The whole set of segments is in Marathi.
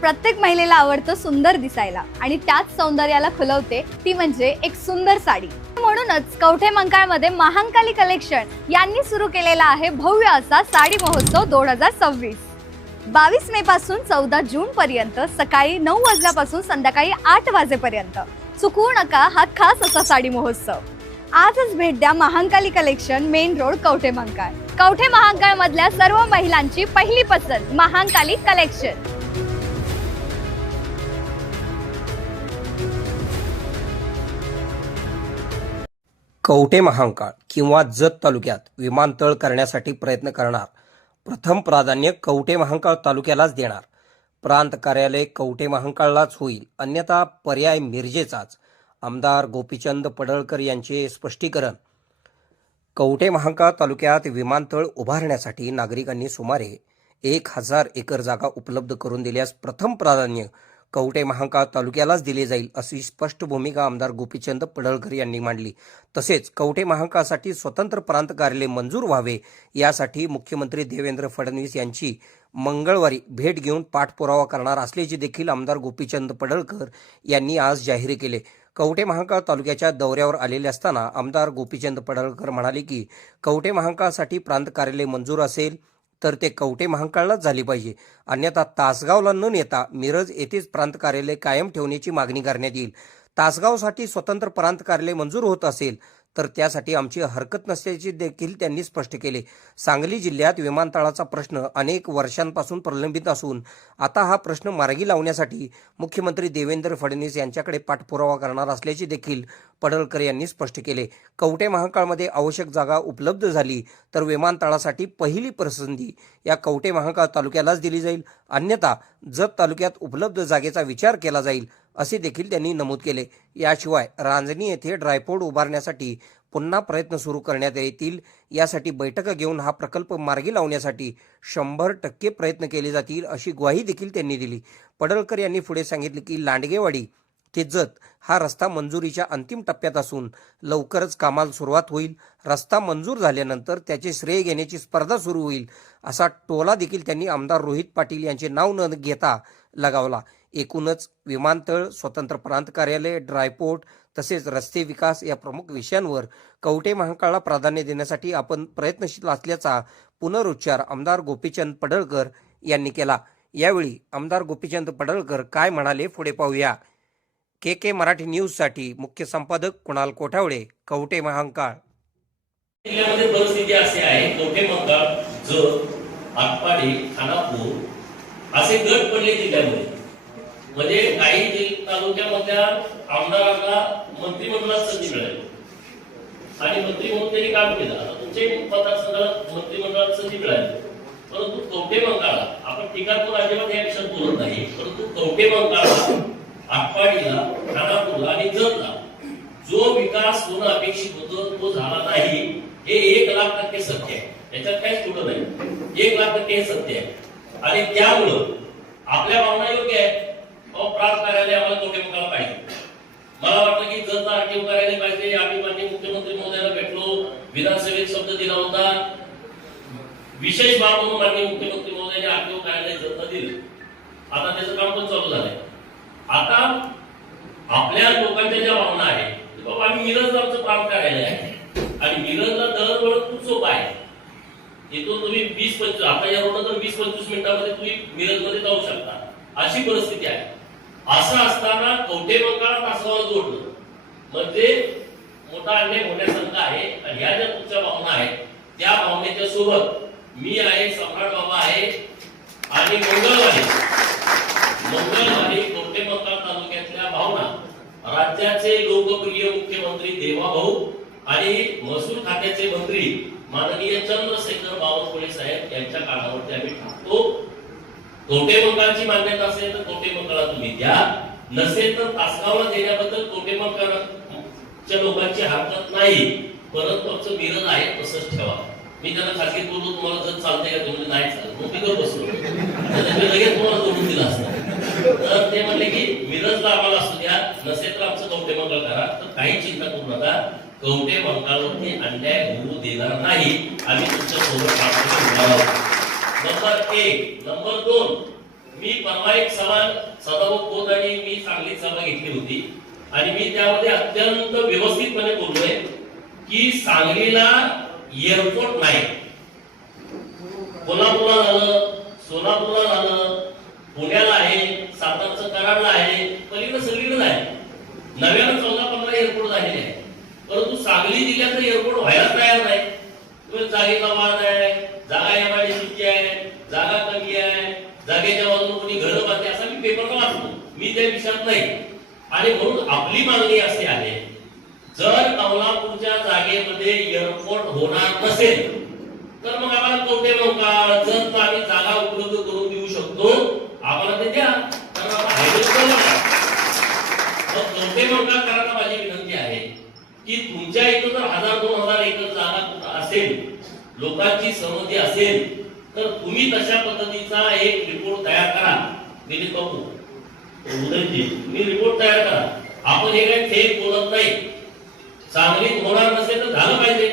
प्रत्येक महिलेला आवडतं सुंदर दिसायला आणि त्याच सौंदर्याला खुलवते ती म्हणजे एक सुंदर साडी। म्हणूनच कवठे मंकाळमध्ये महांकाली कलेक्शन यांनी सुरू केलेला आहे भव्य असा साडी महोत्सव 2026। 22 मे पासून 14 जून पर्यंत सकाळी 9 वाजल्यापासून संध्याकाळी 8 वाजेपर्यंत चुकवू नका हा खास असा साडी महोत्सव। आजच भेट द्या Mahankali collection, main road, Kavathe मंकाळ। Kavathe Mahankal मधल्या सर्व महिलांची पहिली पसंत महांकाली कलेक्शन। कवठे महांकाळ किंवा जत तालुक्यात विमानतळ करण्यासाठी प्रयत्न करणार प्रथम प्राधान्य कवठे महांकाळ तालुक्यालाच देणार। प्रांत कार्यालय कवठे महांकाळलाच होईल, अन्यथा पर्याय मिरजेचाच। आमदार गोपीचंद पडळकर यांचे स्पष्टीकरण। कवठे महांकाळ तालुक्यात विमानतळ उभारण्यासाठी नागरिकांनी सुमारे 1000 एकर जागा उपलब्ध करून दिल्यास प्रथम प्राधान्य कवठे महांकाळ तालुक्यालाच दिले जाईल, अशी स्पष्ट भूमिका आमदार गोपीचंद पडळकर यांनी मांडली। तसेच कवठे महांकाळसाठी स्वतंत्र प्रांत कार्यालय मंजूर व्हावे यासाठी मुख्यमंत्री देवेंद्र फडणवीस यांची मंगळवारी भेट घेऊन पाठपुरावा करणार असल्याचे देखील आमदार गोपीचंद पडळकर यांनी आज जाहीर केले। कवठे महांकाळ तालुक्याच्या दौऱ्यावर आलेले असताना आमदार गोपीचंद पडळकर म्हणाले की कवठे महांकाळसाठी प्रांत कार्यालय मंजूर असेल तर ते कवठे महांकाळलाच झाली पाहिजे, अन्यथा तासगावला न नेता मिरज येथेच प्रांत कार्यालय कायम ठेवण्याची मागणी करण्यात येईल। तासगावसाठी स्वतंत्र प्रांत कार्यालय मंजूर होत असेल तर त्यासाठी आमची हरकत नसल्याचे देखील त्यांनी स्पष्ट केले। सांगली जिल्ह्यात विमानतळाचा प्रश्न अनेक वर्षांपासून प्रलंबित असून आता हा प्रश्न मार्गी लावण्यासाठी मुख्यमंत्री देवेंद्र फडणवीस यांच्याकडे पाठपुरावा करणार असल्याचे देखील पडळकर यांनी स्पष्ट केले। कवठे महांकाळमध्ये आवश्यक जागा उपलब्ध झाली तर विमानतळासाठी पहिली पसंती या कवठे महांकाळ तालुक्यालाच दिली जाईल, अन्यथा जत तालुक्यात उपलब्ध जागेचा विचार केला जाईल, असे देखील त्यांनी नमूद केले। याशिवाय रांजणी येथे ड्रायपोर्ट उभारण्यासाठी पुन्हा प्रयत्न सुरू करण्यात येतील, यासाठी बैठका घेऊन हा प्रकल्प मार्गी लावण्यासाठी 100% प्रयत्न केले जातील, अशी ग्वाही देखील त्यांनी दिली। पडळकर यांनी पुढे सांगितले की लांडगेवाडी ते जत हा रस्ता मंजुरीच्या अंतिम टप्प्यात असून लवकरच कामाला सुरुवात होईल। रस्ता मंजूर झाल्यानंतर त्याचे श्रेय घेण्याची स्पर्धा सुरू होईल, असा टोला देखील त्यांनी आमदार रोहित पाटील यांचे नाव न घेता लगावला। एकूणच विमानतळ, स्वतंत्र प्रांत कार्यालय, ड्रायपोर्ट तसेच रस्ते विकास या प्रमुख विषयांवर कवठे महांकाळला प्राधान्य देण्यासाठी आपण प्रयत्नशील असल्याचा पुनरुच्चार आमदार गोपीचंद पडळकर यांनी केला। यावेळी आमदार गोपीचंद पडळकर काय म्हणाले पुढे पाहूया। के मराठी न्यूज साठी मुख्य संपादक कुणाल कोठावळे, कवठे महांकाळ। जिल्ह्यामध्ये परिस्थिती अशी आहे, कवठे महांकाळ, जत, आटपाडी, खानापूर असे गट पडले जिल्ह्यामध्ये। म्हणजे काही तालुक्यामधल्या आमदारांना मंत्रिमंडळात संधी मिळाली आणि मंत्री म्हणून त्यांनी काम केलं। आता तुमचे मतदारसंघात मंत्रिमंडळात संधी मिळाली, परंतु कवठे महांकाळला आपण टीका करून अजिबात या विषयात बोलत नाही, परंतु कवठे महांकाळला, आटपाडीला, खानापूरला आणि जतला जो विकास होणं अपेक्षित होतं तो झाला नाही, हे 1,00,000% सत्य आहे। याच्यात काहीच खोटं नाही, 1,00,000% हे सत्य आहे। आणि त्यामुळं आपल्या भावना योग्य आहेत, प्रांत कार्यालय आम्हाला कवठे महांकाळ पाहिजे। मला वाटतं की जत आरटीओ कार्यालय पाहिजे। आम्ही माननीय मुख्यमंत्री महोदयाला भेटलो, विधानसभेत शब्द दिला होता, विशेष बाब म्हणून माननीय मुख्यमंत्री महोदयाने आरटीओ कार्यालय जतला दिलं। आता त्याचं काम पण चालू झालंय। आता आपल्या लोकांच्या ज्या भावना आहेत, बाबा आम्ही मिरजला आमचं प्रांत कार्यालय आहे आणि मिरजला दळणवळण खूप सोपं आहे, इथून तुम्ही 20-25 आता या रोडला तर 20-25 मिनिटांमध्ये तुम्ही मिरजमध्ये जाऊ शकता, अशी परिस्थिती आहे। असं असताना कवठे महांकाळ तासगावला जोडलं म्हणजे मोठा अन्याय होण्यासारखं आहे। आणि ह्या ज्या तुमच्या भावना आहेत त्या भावनेच्या सोबत मी आहे, सम्राट बाबा आहे आणि मंगळवारी कवठे महांकाळ तालुक्यातल्या भावना राज्याचे लोकप्रिय मुख्यमंत्री देवाभाऊ आणि महसूल खात्याचे मंत्री माननीय चंद्रशेखर बावनकुळे साहेब यांच्या कानावरती आम्ही टाकतो। कवठे महांकाळची मान्यता असेल तर कवठे महांकाळला तुम्ही द्या, नसेल तर तासगावला देण्याबद्दल कवठे महांकाळच्या लोकांची हरकत नाही, परंतु आमचं मिरज आहे तसंच ठेवा। मी त्यांना खासगी बोललो, तुम्हाला जर चालतंय का? तुम्ही नाही चालत, मग मी बसलो लगेच तुम्हाला जोडून दिलं असतं। तर ते म्हणले की मिरजला आम्हाला असू द्या, नसेल तर आमचं कवठे महांकाळ करा। तर काही चिंता करू नका, कवठे महांकाळवरती अन्याय होऊ देणार नाही, आम्ही तुमच्या सोबत काम करणार आहोत। नंबर 1 नंबर 2 मी परवा एक सदाभाऊ खोत आणि मी सांगलीत सभा घेतली होती आणि मी त्यामध्ये अत्यंत व्यवस्थितपणे बोललोय की सांगलीला एअरपोर्ट नाही. कोल्हापूरला झालं, सोलापूरला झालं, पुण्याला आहे, सातारचं कराडला आहे, पलीकडे सगळीकडे आहे. नव्यानं 14-15 एअरपोर्ट झालेले आहे. परंतु सांगली जिल्ह्याचं एअरपोर्ट व्हायला तयार नाही. जागेचा वाद आहे, जागा एमआयडीसीची आहे, जागा कमी आहे, जागेच्या बाजूने कोणी घरं बांधली असा मी पेपरला वाचतो. मी त्या विषयात नाही. आणि म्हणून आपली मागणी अशी आहे, जर कमलापूरच्या जागेमध्ये एअरपोर्ट होणार नसेल तर मग आम्हाला कवठे मंकाळ जर आम्ही जागा उपलब्ध करून देऊ शकतो, आम्हाला ते द्या. कारण आता हायवे कवठे मंकाळकरांना माझी विनंती आहे की तुमच्या इथं जर 1000-2000 एकर जागा असेल, लोकांची सहमती असेल, तर तुम्ही तशा पद्धतीचा एक रिपोर्ट तयार करा. दिलीप बाबू, उदयजी, तुम्ही रिपोर्ट तयार करा. आपण हे काही थेट बोलत नाही. सांगलीत होणार नसेल तर झालं पाहिजे.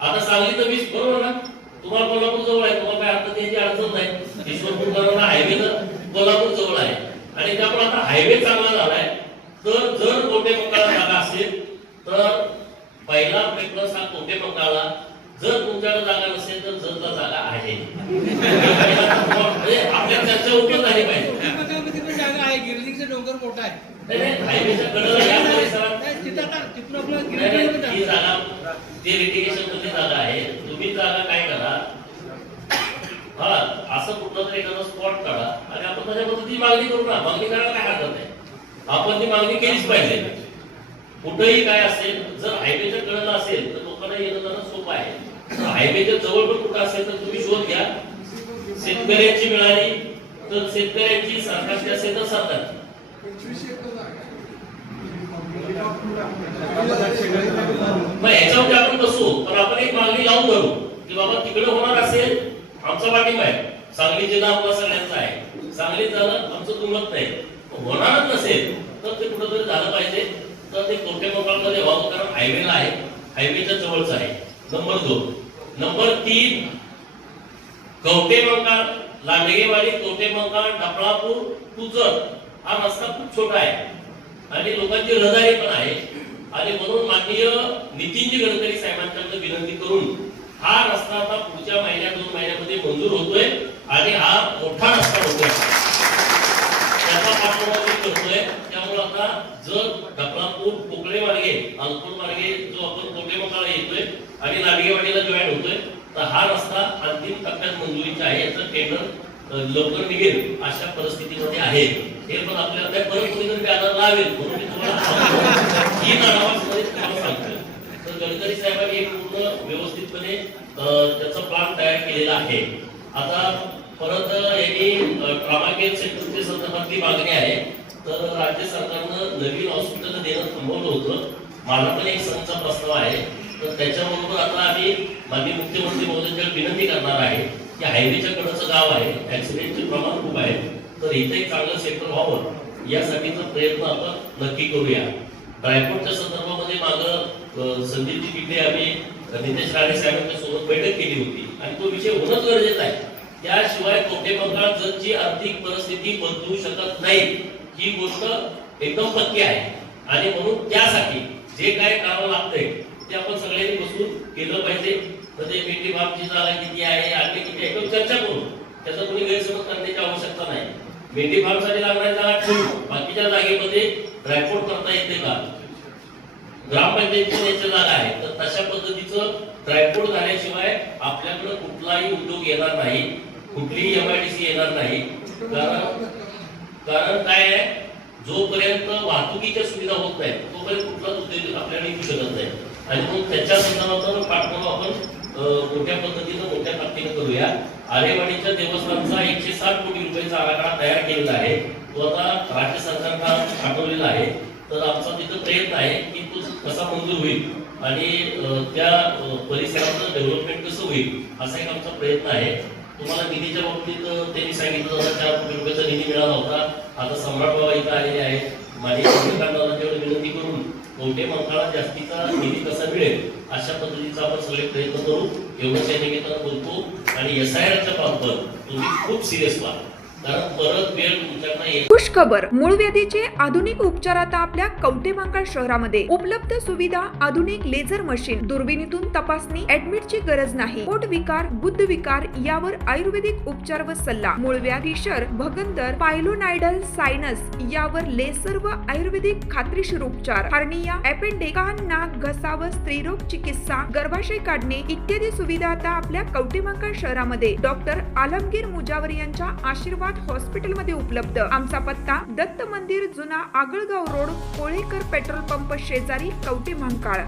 आता सांगली तर वीस बरोबर ना, तुम्हाला कोल्हापूर जवळ आहे, तुम्हाला काय अर्थ त्याची अडचण नाही. ईश्वरपूर हायवे तर कोल्हापूर जवळ आहे आणि त्यामुळे आता हायवे चांगला झालाय. तर जर कवठे मंकाळला जागा असेल तर पहिला प्रेफरन्स हा कवठे मंकाळला. जर तुमच्याकडे जागा नसेल तर जरला जागा आहे. आपल्या चर्चा उपयोग झाली पाहिजे. जागा आहे, गिरडीचं डोंगर मोठा आहे. हायवेच्या कडेला या परिसरात ती जागा ते लिटिगेशन मधली जागा आहे. तुम्ही जागा काय करा, हा असं कुठलं तरी एखादा स्पॉट काढा आणि आपण त्याच्या पद्धतीची मागणी करू ना. मागणी करायला काय हरकत नाही. आपण ती मागणी केलीच पाहिजे. कुठेही काय असेल, जर हायवेच्या कडेला असेल तर लोकांना येणं जाणं सोपं आहे. हायवेच्या जवळ पण कुठं असेल तर तुम्ही शोध घ्या. शेतकऱ्यांची मिळाली तर शेतकऱ्यांची, सरकारची असेल तर सरकारची. मग याच्यामध्ये आपण बसू, पण आपण एक मागणी लावून धरू की बाबा तिकडे होणार असेल आमचा पाठिंबा आहे. सांगली जिल्हा आपला सगळ्यांचा आहे. सांगलीत झालं आमचं दुमत नाही. होणारच नसेल तर ते कुठंतरी झालं पाहिजे. तर ते कवठे मंकाळमध्ये व्हावं, कारण हायवेला आहे, हायवेच्या जवळच आहे. नंबर 2. नंबर 3, कवठे मंकाळ, लांडगेवाडी, कवठे मंकाळ, डफळापूर, तुजर हा रस्ता खूप छोटा आहे आणि लोकांची रहदारी पण आहे. आणि म्हणून माननीय नितीनजी गडकरी साहेबांच्याकडे विनंती करून हा रस्ता आता पुढच्या 1-2 महिन्यामध्ये मंजूर होतोय आणि हा मोठा रस्ता होतोय. त्याचा पाठपुरावा करतोय. त्यामुळे आता जर डफळापूर कोकळे मार्गे, अनपूर मार्गे जो आपण कवठे मंकाळला येतोय आणि लांडगेवाडीला जॉईन होतोय, तर हा रस्ता अंतिम टप्प्यात मंजुरीचा आहे. याचं टेंडर लवकर निघेल अशा परिस्थितीमध्ये आहे. हे पण आपल्याला परत कोणीतरी बॅनर लावेल म्हणून मी तुम्हाला सांगतो. तर गडकरी साहेबांनी एक पूर्ण व्यवस्थितपणे त्याचा प्लॅन तयार केलेला आहे. आता परत यांनी ट्रॉमा केअर सेंटरच्या संदर्भातली मागणी आहे. तर राज्य सरकारनं नवीन हॉस्पिटल देणं थांबवलं होतं. माझा पण एक संचा प्रस्ताव आहे. तर त्याच्याबरोबर आता आम्ही माननीय मुख्यमंत्री महोदयांकडे विनंती करणार आहे की हायवेच्या कडचं गाव आहे, ऍक्सिडेंटचे प्रमाण खूप आहे, तर इथे एक चांगलं सेंटर व्हावं यासाठीचा प्रयत्न आपण नक्की करूया. ड्रायपोर्टच्या संदर्भामध्ये मागं संदीपजी तिकडे आम्ही नितेश राणे साहेबांच्या सोबत बैठक केली होती आणि तो विषय होणंच गरजेचं आहे. त्याशिवाय कवठे मंकाळ जतची आर्थिक परिस्थिती बदलू शकत नाही, ही गोष्ट एकदम पक्की आहे. आणि म्हणून त्यासाठी जे काय करावं लागतंय ते आपण सगळ्यांनी बसून केलं पाहिजे. तर ते मेंढी फार्मची जागा किती आहे, आणखी किती आहे, चर्चा करू. त्याचा कोणी गैरसमज करण्याची आवश्यकता नाही. मेंढी फार्मसाठी लागणारी जागा ठेवू, बाकीच्या जागेमध्ये ड्रायपोर्ट करता येते का? ग्रामपंचायतीची जागा आहे, तर तशा पद्धतीचं ड्रायपोर्ट झाल्याशिवाय आपल्याकडे कुठलाही उद्योग येणार नाही, कुठलीही एमआयडीसी येणार नाही. कारण काय आहे, जोपर्यंत वाहतुकीच्या सुविधा होत नाही तोपर्यंत कुठलाच उद्योग आपल्याला येऊ शकत नाही. आणि मग त्याच्या संदर्भात पाठपुरावा आपण मोठ्या पद्धतीनं मोठ्या ताकदीनं करूया. आरेवाडीच्या देवस्थानचा 160 कोटी रुपयाचा आराखडा तयार केलेला आहे. तो आता राज्य सरकारला पाठवलेला आहे. तर आमचा तिथं प्रयत्न आहे की तो कसा मंजूर होईल आणि त्या परिसराचं डेव्हलपमेंट कसं होईल असा एक आमचा प्रयत्न आहे. तुम्हाला निधीच्या बाबतीत त्यांनी सांगितलं 4 कोटी रुपयाचा निधी मिळाला होता. आता सम्राट बाबा इथं आलेले आहेत. माझ्या विनंती करून कवठे मंकाळला जास्तीचा निधी कसा मिळेल अशा पद्धतीचा आपण सगळे प्रयत्न करू एवढंच या निमित्तानं बोलतो. आणि SIRच्या बाबत तुम्ही खूप सिरियस व्हा. कारण परत वेळ तुमच्याकडे येईल. खुश खबर, मूळव्याधीचे आधुनिक उपचार आता आपल्या कवठेमहांकाळ शहरामध्ये उपलब्ध. सुविधा, आधुनिक लेझर मशीन, दुर्बिणीतून तपासणी, ऍडमिटची गरज नाही. पोट विकार, गुद्ध विकार यावर आयुर्वेदिक उपचार व सल्ला. मूळव्याधी, शर, भगंदर, पायलोनायडल, सायनस यावर लेसर व आयुर्वेदिक खात्रीशीर उपचार. हार्निया, अपेंडिक्स, कान, नाक, घसा व स्त्रीरोग चिकित्सा, गर्भाशय काढणे इत्यादी सुविधा आता आपल्या कवठेमहांकाळ शहरामध्ये डॉक्टर आलमगीर मुजावर यांच्या आशीर्वाद हॉस्पिटलमध्ये उपलब्ध. आमचा पत्ता दत्त मंदिर, जुना Agalgaon road, Kolekar petrol pump शेजारी, कवठेमहांकाळ.